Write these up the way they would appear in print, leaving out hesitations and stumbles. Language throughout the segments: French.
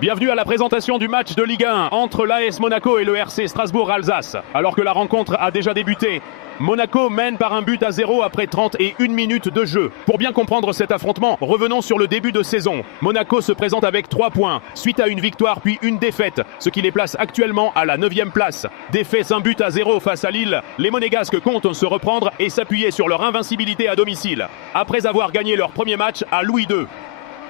Bienvenue à la présentation du match de Ligue 1 entre l'AS Monaco et le RC Strasbourg-Alsace. Alors que la rencontre a déjà débuté, Monaco mène par un but à 0 après 31 minutes de jeu. Pour bien comprendre cet affrontement, revenons sur le début de saison. Monaco se présente avec 3 points, suite à une victoire puis une défaite, ce qui les place actuellement à la 9e place. Défaits un but à 0 face à Lille, les Monégasques comptent se reprendre et s'appuyer sur leur invincibilité à domicile, après avoir gagné leur premier match à Louis II.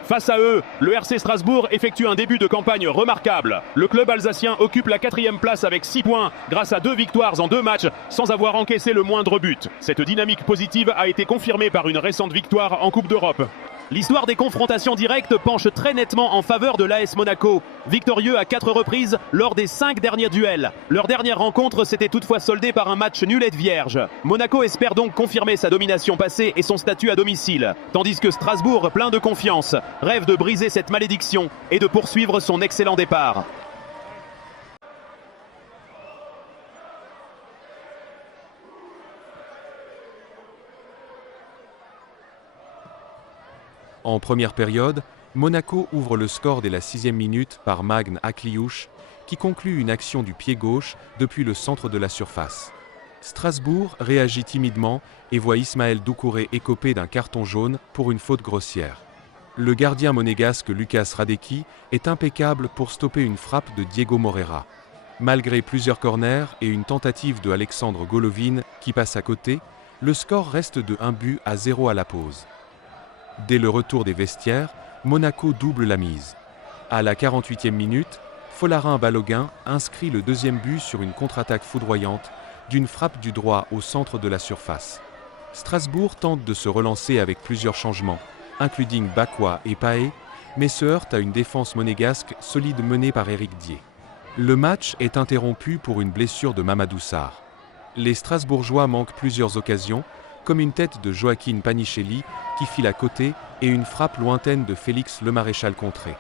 Face à eux, le RC Strasbourg effectue un début de campagne remarquable. Le club alsacien occupe la 4e place avec 6 points grâce à 2 victoires en 2 matchs sans avoir encaissé le moindre but. Cette dynamique positive a été confirmée par une récente victoire en Coupe d'Europe. L'histoire des confrontations directes penche très nettement en faveur de l'AS Monaco, victorieux à 4 reprises lors des 5 derniers duels. Leur dernière rencontre s'était toutefois soldée par un match nul et vierge. Monaco espère donc confirmer sa domination passée et son statut à domicile, tandis que Strasbourg, plein de confiance, rêve de briser cette malédiction et de poursuivre son excellent départ. En première période, Monaco ouvre le score dès la 6e minute par Magne Akliouche, qui conclut une action du pied gauche depuis le centre de la surface. Strasbourg réagit timidement et voit Ismaël Doucouré écoper d'un carton jaune pour une faute grossière. Le gardien monégasque Lucas Radecki est impeccable pour stopper une frappe de Diego Moreira. Malgré plusieurs corners et une tentative de Alexandre Golovin qui passe à côté, le score reste de 1 à 0 à la pause. Dès le retour des vestiaires, Monaco double la mise. À la 48e minute, Folarin Balogun inscrit le 2e but sur une contre-attaque foudroyante d'une frappe du droit au centre de la surface. Strasbourg tente de se relancer avec plusieurs changements, including Bakwa et Paé, mais se heurte à une défense monégasque solide menée par Eric Dier. Le match est interrompu pour une blessure de Mamadou Sarr. Les Strasbourgeois manquent plusieurs occasions, comme une tête de Joaquin Panichelli qui file à côté et une frappe lointaine de Félix Lemaréchal contré.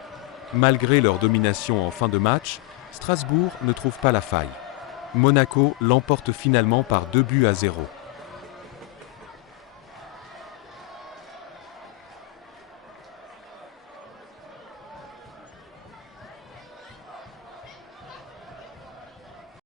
Malgré leur domination en fin de match, Strasbourg ne trouve pas la faille. Monaco l'emporte finalement par 2 buts à 0.